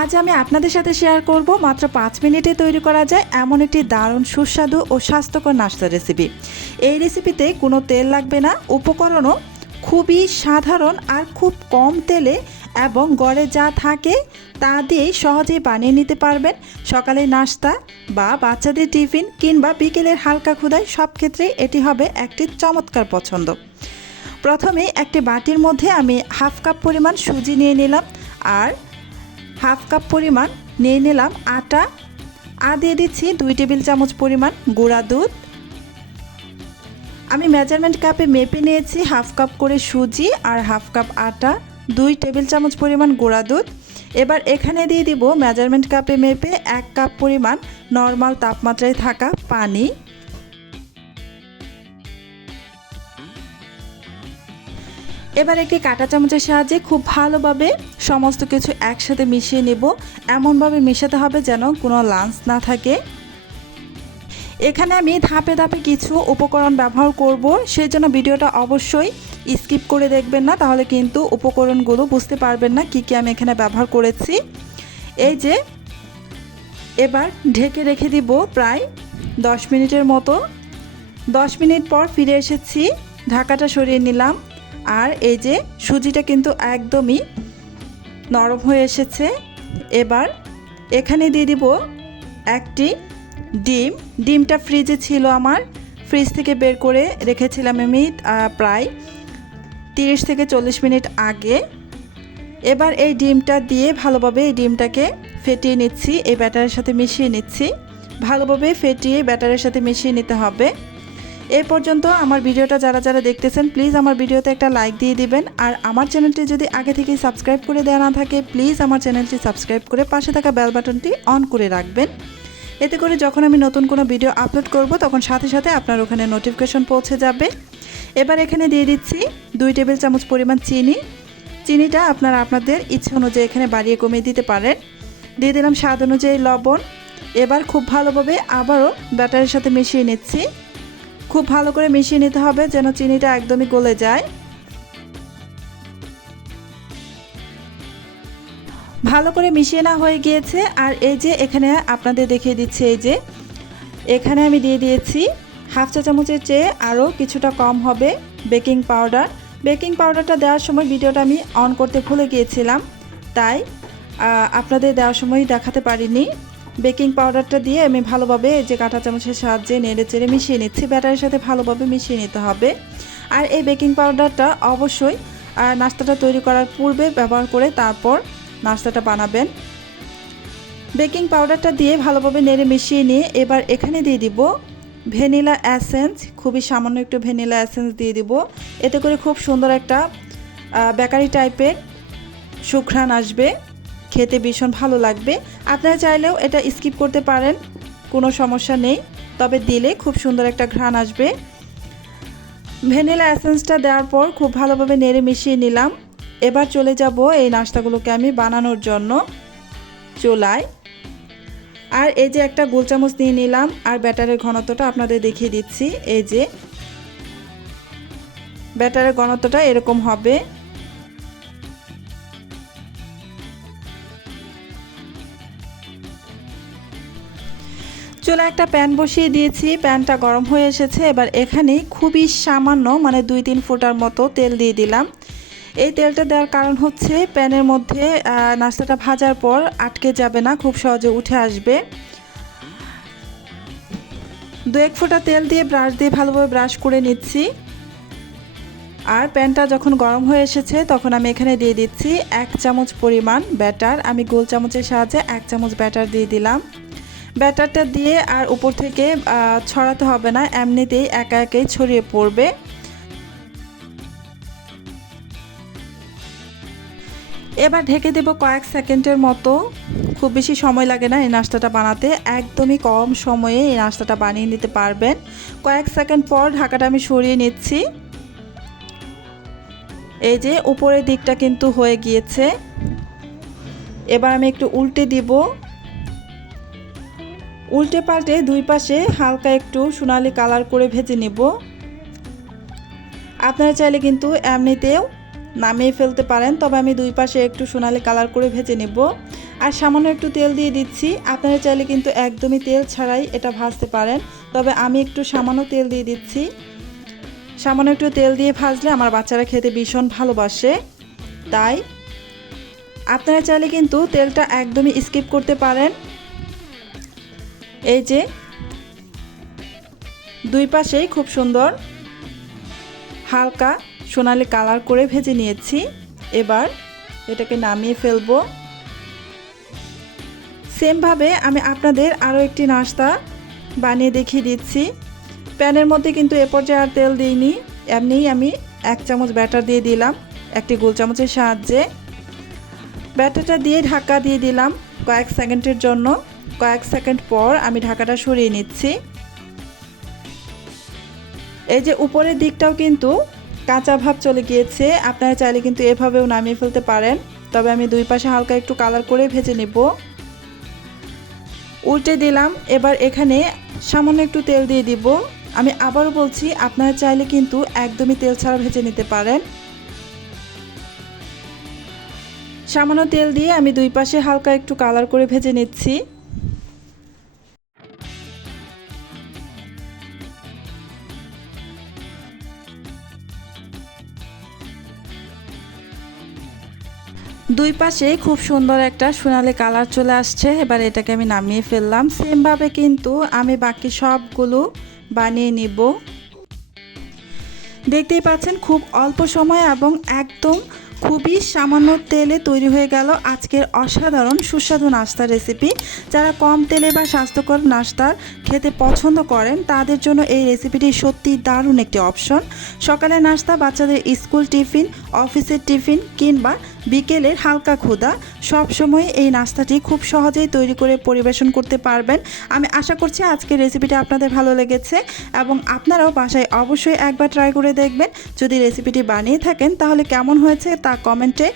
আজ আমি আপনাদের সাথে শেয়ার করব মাত্র 5 মিনিটে তৈরি করা যায় এমন একটি দারুণ সুস্বাদু ও স্বাস্থ্যকর নাস্তা রেসিপি। এই রেসিপিতে কোনো তেল লাগবে না, উপকরণও খুবই সাধারণ আর খুব কম তেলে এবং ঘরে যা থাকে তা দিয়েই সহজেই বানিয়ে নিতে পারবেন। সকালের নাস্তা বা বাচ্চাদের টিফিন কিংবা বিকেলের হালকা ক্ষুধায় সব ক্ষেত্রেই এটি হবে একটি চমৎকার পছন্দ। প্রথমে একটি বাটির মধ্যে আমি হাফ কাপ পরিমাণ সুজি নিয়ে নিলাম আর হাফ কাপ পরিমাণ নিয়ে নিলাম আটা, আর দিয়ে দিচ্ছি 2 টেবিল চামচ পরিমাণ গুঁড়া দুধ। আমি মেজারমেন্ট কাপে মেপে নিয়েছি হাফ কাপ করে সুজি আর হাফ কাপ আটা, 2 টেবিল চামচ পরিমাণ গুঁড়া দুধ। এবার এখানে দিয়ে দিব মেজারমেন্ট কাপে মেপে 1 কাপ পরিমাণ নর্মাল তাপমাত্রায় থাকা পানি। এবার একটি কাঁটা চামচের সাহায্যে খুব ভালোভাবে সমস্ত কিছু একসাথে মিশিয়ে নেব। এমনভাবে মেশাতে হবে যেন কোনো লাম্পস না থাকে। এখানে আমি ধাপে ধাপে কিছু উপকরণ ব্যবহার করব, সেই জন্য ভিডিওটা অবশ্যই স্কিপ করে দেখবেন না, তাহলে কিন্তু উপকরণগুলো বুঝতে পারবেন না কি কি আমি এখানে ব্যবহার করেছি। এই যে এবার ঢেকে রেখে দিব প্রায় 10 মিনিটের মতো। 10 মিনিট পর ফিরে এসেছি, ঢাকাটা সরিয়ে নিলাম। আর এই যে সুজিটা কিন্তু একদমই নরম হয়ে এসেছে। এবার এখানে দিয়ে দিব একটি ডিমটা ফ্রিজে ছিল, আমার ফ্রিজ থেকে বের করে রেখেছিলাম আমি প্রায় 30 থেকে 40 মিনিট আগে। এবার এই ডিমটা দিয়ে ভালোভাবে এই ডিমটাকে ফেটিয়ে নিচ্ছি, এই ব্যাটারের সাথে মিশিয়ে নিচ্ছি। ভালোভাবে ফেটিয়ে ব্যাটারের সাথে মিশিয়ে নিতে হবে। এই পর্যন্ত আমার ভিডিওটা যারা যারা দেখতেছেন প্লিজ আমার ভিডিওতে একটা লাইক দিয়ে দিবেন। আর আমার চ্যানেলটি যদি আগে থেকেই সাবস্ক্রাইব করে দেওয়া না থাকে প্লিজ আমার চ্যানেলটি সাবস্ক্রাইব করে পাশে থাকা বেল বাটনটি অন করে রাখবেন। এতে করে যখন আমি নতুন কোনো ভিডিও আপলোড করব তখন সাথে সাথে আপনার ওখানে নোটিফিকেশন পৌঁছে যাবে। এবার এখানে দিয়ে দিচ্ছি 2 টেবিল চামচ পরিমাণ চিনিটা আপনারা আপনাদের ইচ্ছে অনুযায়ী এখানে বাড়িয়ে কমিয়ে দিতে পারেন। দিয়ে দিলাম স্বাদ অনুযায়ী লবণ। এবার খুব ভালোভাবে আবারও ব্যাটারের সাথে মিশিয়ে নিচ্ছি। খুব ভালো করে মিশিয়ে নিতে হবে যেন চিনিটা একদমই গলে যায়। ভালো করে মিশিয়ে না হয়ে গিয়েছে। আর এই যে এখানে আপনাদের দেখিয়ে দিচ্ছি, এই যে এখানে আমি দিয়ে দিয়েছি হাফ চা চামচের চেয়ে আরও কিছুটা কম হবে বেকিং পাউডার। বেকিং পাউডারটা দেওয়ার সময় ভিডিওটা আমি অন করতে ভুলে গিয়েছিলাম, তাই আপনাদের দেওয়ার সময় দেখাতে পারিনি। বেকিং পাউডারটা দিয়ে আমি ভালোভাবে যে কাঁটা চামচের সাহায্যে নেড়ে চেড়ে মিশিয়ে নিচ্ছি। ব্যাটারের সাথে ভালোভাবে মিশিয়ে নিতে হবে। আর এই বেকিং পাউডারটা অবশ্যই নাস্তাটা তৈরি করার পূর্বে ব্যবহার করে তারপর নাস্তাটা বানাবেন। বেকিং পাউডারটা দিয়ে ভালোভাবে নেড়ে মিশিয়ে নিয়ে এবার এখানে দিয়ে দিব ভ্যানিলা এসেন্স। খুবই সামান্য একটু ভ্যানিলা এসেন্স দিয়ে দিব, এতে করে খুব সুন্দর একটা বেকারি টাইপের সুঘ্রাণ আসবে, খেতে ভীষণ ভালো লাগবে। আপনারা চাইলেও এটা স্কিপ করতে পারেন, কোনো সমস্যা নেই, তবে দিলে খুব সুন্দর একটা ঘ্রাণ আসবে। ভ্যানিলা এসেন্সটা দেওয়ার পর খুব ভালোভাবে নেড়ে মিশিয়ে নিলাম। এবার চলে যাব এই নাস্তাগুলোকে আমি বানানোর জন্য চুলায়। আর এই যে একটা গোল চামচ নিয়ে নিলাম আর ব্যাটারের ঘনত্বটা আপনাদের দেখিয়ে দিচ্ছি। এই যে ব্যাটারের ঘনত্বটা এরকম হবে। চুলা একটা প্যান বসিয়ে দিয়েছি, প্যানটা গরম হয়ে এসেছে। এবার এখানে খুবই সামান্য মানে 2-3 ফোঁটার মতো তেল দিয়ে দিলাম। এই তেলটা দেওয়ার কারণ হচ্ছে প্যানের মধ্যে নাস্তাটা ভাজার পর আটকে যাবে না, খুব সহজে উঠে আসবে। 2-1 ফোঁটা তেল দিয়ে ব্রাশ দিয়ে ভালোভাবে ব্রাশ করে নিচ্ছি। আর প্যানটা যখন গরম হয়ে এসেছে তখন আমি এখানে দিয়ে দিচ্ছি 1 চামচ পরিমাণ ব্যাটার। আমি গোল চামচের সাহায্যে 1 চামচ ব্যাটার দিয়ে দিলাম। ব্যাটারটা দিয়ে আর উপর থেকে ছড়াতে হবে না, এমনিতেই একা একাই ছড়িয়ে পড়বে। এবার ঢেকে দেব কয়েক সেকেন্ডের মতো। খুব বেশি সময় লাগে না এই নাস্তাটা বানাতে, একদমই কম সময়ে এই নাস্তাটা বানিয়ে নিতে পারবেন। কয়েক সেকেন্ড পর ঢাকাটা আমি সরিয়ে নিচ্ছি। এই যে উপরের দিকটা কিন্তু হয়ে গিয়েছে। এবার আমি একটু উল্টে দিব। উল্টে পাল্টে দুই পাশে হালকা একটু সোনালি কালার করে ভেজে নেব। আপনারা চাইলে কিন্তু এমনিতেও নামিয়ে ফেলতে পারেন, তবে আমি দুই পাশে একটু সোনালি কালার করে ভেজে নেব। আর সামান্য একটু তেল দিয়ে দিচ্ছি। আপনারা চাইলে কিন্তু একদমই তেল ছাড়াই এটা ভাজতে পারেন, তবে আমি একটু সামান্য তেল দিয়ে দিচ্ছি। সামান্য একটু তেল দিয়ে ভাজলে আমার বাচ্চারা খেতে ভীষণ ভালোবাসে, তাই আপনারা চাইলে কিন্তু তেলটা একদমই স্কিপ করতে পারেন। এই যে দুই পাশেই খুব সুন্দর হালকা সোনালি কালার করে ভেজে নিয়েছি। এবার এটাকে নামিয়ে ফেলবো। সেমভাবে আমি আপনাদের আরও একটি নাস্তা বানিয়ে দেখিয়ে দিচ্ছি। প্যানের মধ্যে কিন্তু এ পর্যায়ে আর তেল দিইনি, এমনিই আমি 1 চামচ ব্যাটার দিয়ে দিলাম একটি গোল চামচের সাহায্যে। ব্যাটারটা দিয়ে ঢাকা দিয়ে দিলাম কয়েক সেকেন্ডের জন্য। কয়েক সেকেন্ড পর আমি ঢাকাটা সরিয়ে নিচ্ছি। এই যে উপরের দিকটাও কিন্তু কাঁচা ভাব চলে গিয়েছে, আপনারা চাইলে কিন্তু এভাবেও নামিয়ে ফেলতে পারেন, তবে আমি দুই পাশে হালকা একটু কালার করে ভেজে নেব। উল্টে দিলাম। এবার এখানে সামান্য একটু তেল দিয়ে দিব। আমি আবারও বলছি, আপনারা চাইলে কিন্তু একদমই তেল ছাড়া ভেজে নিতে পারেন। সামান্য তেল দিয়ে আমি দুই পাশে হালকা একটু কালার করে ভেজে নিচ্ছি। দুই পাশে খুব সুন্দর একটা সোনালি কালার চলে আসছে। এবার এটাকে আমি নামিয়ে ফেললাম। সেমভাবে কিন্তু আমি বাকি সবগুলো বানিয়ে নিব। দেখতেই পাচ্ছেন খুব অল্প সময় এবং একদম খুবই সামান্য তেলে তৈরি হয়ে গেল আজকের অসাধারণ সুস্বাদু নাস্তার রেসিপি। যারা কম তেলে বা স্বাস্থ্যকর নাস্তা খেতে পছন্দ করেন তাদের জন্য এই রেসিপিটি সত্যি দারুণ একটি অপশন। সকালের নাস্তা, বাচ্চাদের স্কুল টিফিন, অফিসের টিফিন কিংবা বিকেলের হালকা ক্ষুধা, সবসময় এই নাস্তাটি খুব সহজেই তৈরি করে পরিবেশন করতে পারবেন। আমি আশা করছি আজকের রেসিপিটা আপনাদের ভালো লেগেছে এবং আপনারাও বাসায় অবশ্যই একবার ট্রাই করে দেখবেন। যদি রেসিপিটি বানিয়ে থাকেন তাহলে কেমন হয়েছে তা কমেন্টে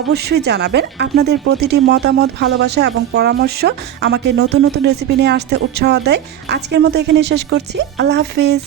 অবশ্যই জানাবেন। আপনাদের প্রতিটি মতামত, ভালোবাসা এবং পরামর্শ আমাকে নতুন নতুন রেসিপি নিয়ে আসতে উৎসাহ দেয়। আজকের মতো এখানে শেষ করছি। আল্লাহ হাফিজ।